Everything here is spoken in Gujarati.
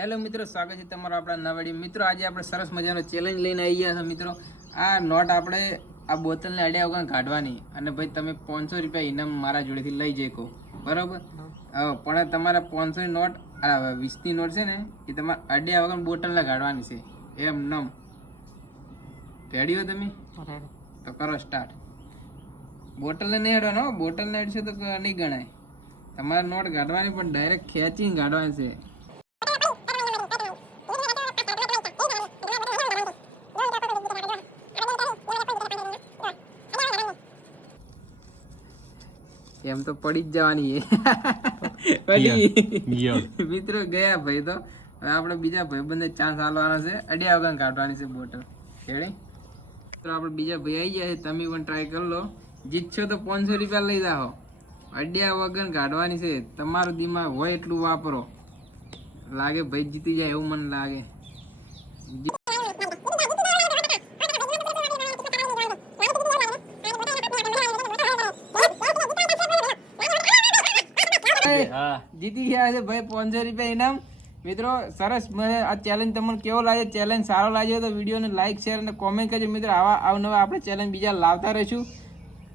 હેલો મિત્રો, સ્વાગત છે તમારો આપણા નવા વિડીયો. મિત્રો આજે આપણે સરસ મજાનો ચેલેન્જ લઈને આવી ગયા છે. મિત્રો આ નોટ આપણે આ બોટલને અડ્યા વગર કાઢવાની અને ભાઈ તમે 500 રૂપિયા ઇનામ મારા જોડેથી લઈ જઈકો, બરાબર? પણ તમારા 500 ની નોટ 20 ની નોટ છે ને એ તમારે અડ્યા વગર બોટલને કાઢવાની છે, એમ નમ. રેડી હો તમે? તો કરો સ્ટાર્ટ. બોટલને નહીં અડવાનો, બોટલને અડશો તો નહીં ગણાય. તમારે નોટ કાઢવાની પણ ડાયરેક્ટ ખેંચીને કાઢવાની છે. એમ તો પડી જ જવાની મિત્રો ગયા ભાઈ. તો હવે આપણે બીજા ભાઈ બંને ચાન્સ આલવાનો છે, અડ્યા વગર કાઢવાની છે બોટલ. રેડી? તો આપણે બીજા ભાઈ આવી ગયા છે, તમે પણ ટ્રાય કરી લો. જીતશો તો 500 રૂપિયા લઈ જાઓ. અડ્યા વગર કાઢવાની છે, તમારું દિમાગ હોય એટલું વાપરો. લાગે ભાઈ જીતી જાય એવું મને લાગે. જીતી ગયા છે ભાઈ 500 રૂપિયા ઇનામ. મિત્રો સરસ. આ ચેલેન્જ તમને કેવો લાગે? ચેલેન્જ સારો લાગ્યો તો વિડીયોને લાઈક, શેર અને કોમેન્ટ કરજો. મિત્રો આવા અવનવા આપણે ચેલેન્જ બીજા લાવતા રહીશું.